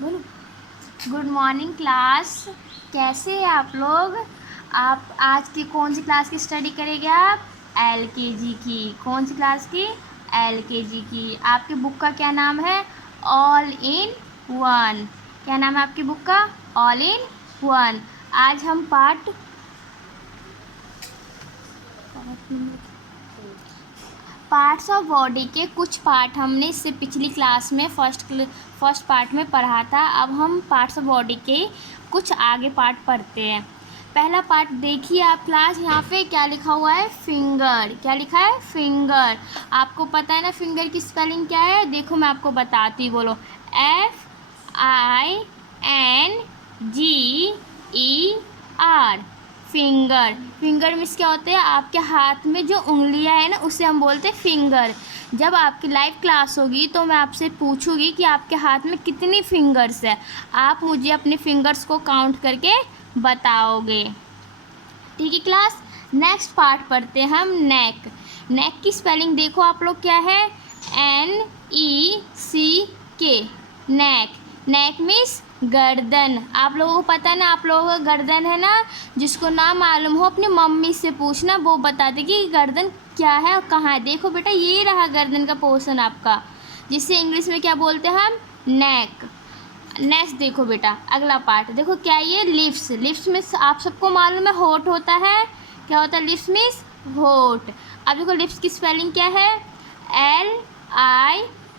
बोलो। Good morning class. कैसे हैं आप लोग? आप आज की कौन सी क्लास की स्टडी करेंगे? आप एलकेजी की। कौन सी क्लास की? एलकेजी की। आपकी बुक का क्या नाम है? All in one. क्या नाम है आपकी बुक का? All in one. आज हम पार्ट्स ऑफ बॉडी के कुछ पार्ट हमने इससे पिछली क्लास में फर्स्ट पार्ट में पढ़ा था। अब हम पार्ट्स ऑफ बॉडी के कुछ आगे पार्ट पढ़ते हैं। पहला पार्ट देखिए आप क्लास, यहाँ पे क्या लिखा हुआ है? फिंगर। क्या लिखा है? फिंगर। आपको पता है ना फिंगर की स्पेलिंग क्या है? देखो मैं आपको बताती, बोलो। FINGER। फिंगर। फिंगर मीन्स क्या होते हैं? आपके हाथ में जो उंगलियां हैं ना, उसे हम बोलते हैं फिंगर। जब आपकी लाइव क्लास होगी तो मैं आपसे पूछूंगी कि आपके हाथ में कितनी फिंगर्स है। आप मुझे अपने फिंगर्स को काउंट करके बताओगे। ठीक है क्लास। नेक्स्ट पार्ट पढ़ते हैं हम, नेक। नेक की स्पेलिंग देखो आप लोग, क्या है? NECK। नेक। नेक मीन्स गर्दन। आप लोगों को पता है ना, आप लोगों का गर्दन है ना, जिसको ना मालूम हो अपनी मम्मी से पूछना, वो बता देगी कि गर्दन क्या है और कहाँ है। देखो बेटा, ये रहा गर्दन का पोर्शन आपका, जिसे इंग्लिश में क्या बोलते हैं हम? नेक। नेक्स्ट देखो बेटा, अगला पार्ट देखो, क्या ये? लिप्स। लिप्स में आप सबको मालूम है होठ होता है। क्या होता है? लिप्स मीन्स होठ। अब देखो लिप्स की स्पेलिंग क्या है?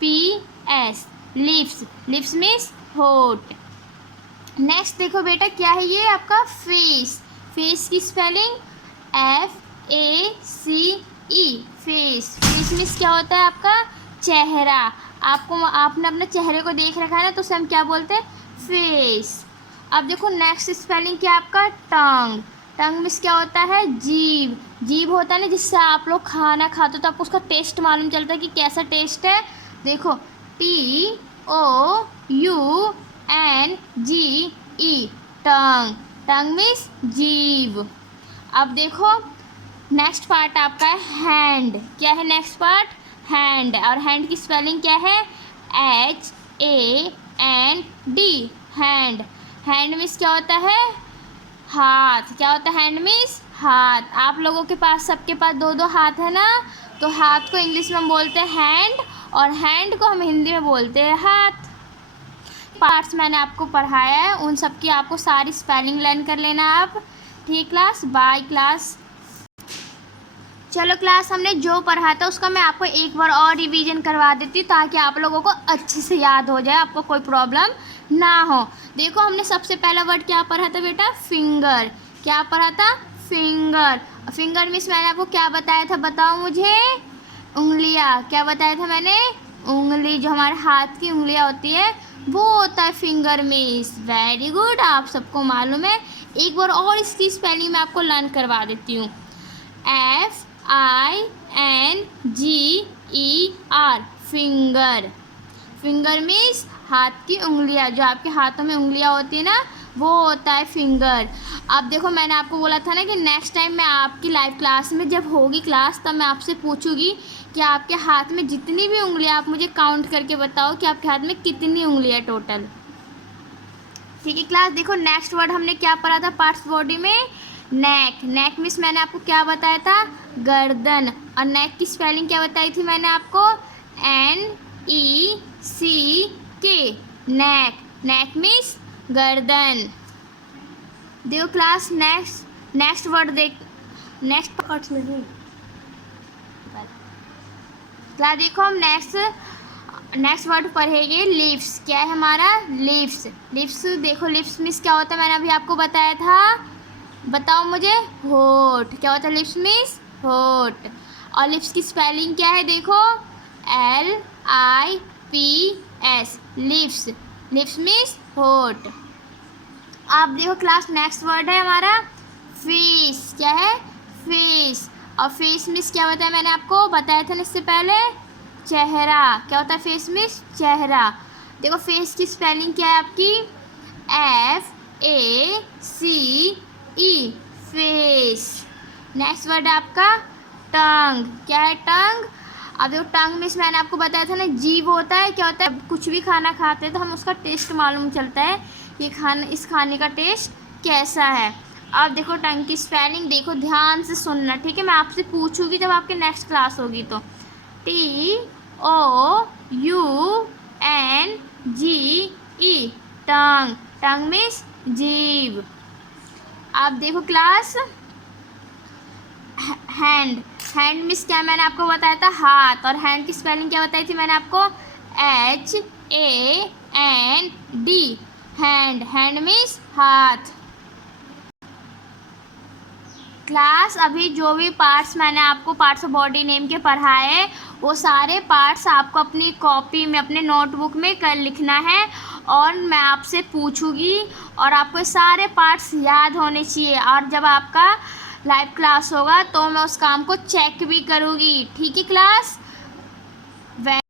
LIPS। लिप्स। लिप्स मीन्स होठ। नेक्स्ट देखो बेटा, क्या है ये? आपका फेस। फेस की spelling FACE। Face. Face means क्या होता है आपका? चेहरा। आपने अपने चेहरे को देख रखा है ना, तो उसे हम क्या बोलते हैं? फेस। अब देखो नेक्स्ट स्पेलिंग क्या है आपका? टंग। टंग मीन्स क्या होता है? जीभ। जीभ होता है ना, जिससे आप लोग खाना खाते हो तो आपको उसका टेस्ट मालूम चलता है कि कैसा टेस्ट है। देखो, TOUNGE। टंग। टंग मीन्स जीभ। अब देखो नेक्स्ट पार्ट आपका है हैंड। क्या है नेक्स्ट पार्ट? हैंड। और हैंड की स्पेलिंग क्या है? HAND। हैंड। हैंड मीन्स क्या होता है? हाथ। क्या होता है? हैंड मीन्स हाथ। आप लोगों के पास, सबके पास दो दो हाथ है ना, तो हाथ को इंग्लिश में हम बोलते हैं हैंड, और हैंड को हम हिंदी में बोलते हैं हाथ। पार्ट्स मैंने आपको पढ़ाया है, उन सब की आपको सारी स्पेलिंग लर्न कर लेना आप। ठीक क्लास, बाय क्लास। चलो क्लास, हमने जो पढ़ा था उसका मैं आपको एक बार और रिवीजन करवा देती हूँ, ताकि आप लोगों को अच्छे से याद हो जाए, आपको कोई प्रॉब्लम ना हो। देखो, हमने सबसे पहला वर्ड क्या पढ़ा था बेटा? फिंगर। क्या पढ़ा था? फिंगर। फिंगर मीन्स मैंने आपको क्या बताया था? बताओ मुझे। उंगलियाँ। क्या बताया था मैंने? उंगली। जो हमारे हाथ की उंगलियाँ होती है वो होता है फिंगर मीन्स। वेरी गुड, आप सबको मालूम है। एक बार और इसकी स्पेलिंग मैं आपको लर्न करवा देती हूँ। FINGER। फिंगर। फिंगर मीन्स हाथ की उंगलियां। जो आपके हाथों में उंगलियां होती है ना, वो होता है फिंगर। अब देखो, मैंने आपको बोला था ना कि नेक्स्ट टाइम मैं आपकी लाइव क्लास में जब होगी क्लास, तब मैं आपसे पूछूंगी कि आपके हाथ में जितनी भी उंगलियां, आप मुझे काउंट करके बताओ कि आपके हाथ में कितनी उंगलियां टोटल। ठीक है क्लास। देखो नेक्स्ट वर्ड हमने क्या पढ़ा था पार्ट्स बॉडी में? नेक। नेक मीन्स मैंने आपको क्या बताया था? गर्दन। और नेक की स्पेलिंग क्या बताई थी मैंने आपको? NECK। नेक। नेक मीन्स गर्दन। देखो क्लास, नेक्स्ट नेक्स्ट वर्ड देख। नेक्स्ट पार्ट्स नहीं क्लास, देखो हम नेक्स्ट वर्ड पढ़ेंगे लिप्स। क्या है हमारा? लिप्स। लिप्स देखो, लिप्स मीन्स क्या होता है? मैंने अभी आपको बताया था, बताओ मुझे। होठ। क्या होता है लिप्स मीन्स? होठ। और लिप्स की स्पेलिंग क्या है? देखो, LIPS। लिप्स। लिप्स मीन्स होठ। आप देखो क्लास, नेक्स्ट वर्ड है हमारा फेस। क्या है? फेस। और फेस मीन्स क्या होता है? मैंने आपको बताया था ना इससे पहले, चेहरा। क्या होता है फेस मीन्स? चेहरा। देखो फेस की स्पेलिंग क्या है आपकी? FACE। फेस। नेक्स्ट वर्ड है आपका टंग। क्या है? टंग। अब देखो टंग मीन्स मैंने आपको बताया था ना, जीभ होता है, क्या होता है, कुछ भी खाना खाते हैं तो हम उसका टेस्ट मालूम चलता है, ये खाना, इस खाने का टेस्ट कैसा है। अब देखो टंग की स्पेलिंग, देखो ध्यान से सुनना, ठीक है, मैं आपसे पूछूंगी जब आपकी नेक्स्ट क्लास होगी तो। TOUNGE, टंग, टंग मीन्स जीभ। आप देखो क्लास, हैंड, हैंड मीन्स क्या मैंने आपको बताया था, हाथ, और हैंड की स्पेलिंग क्या बताई थी मैंने आपको, HAND, हैंड, हैंड मीन्स हाथ। क्लास अभी जो भी पार्ट्स मैंने आपको पार्ट्स ऑफ बॉडी नेम के पढ़ाए, वो सारे पार्ट्स आपको अपनी कॉपी में, अपने नोटबुक में कर लिखना है, और मैं आपसे पूछूंगी, और आपको सारे पार्ट्स याद होने चाहिए, और जब आपका लाइव क्लास होगा तो मैं उस काम को चेक भी करूँगी, ठीक है क्लास।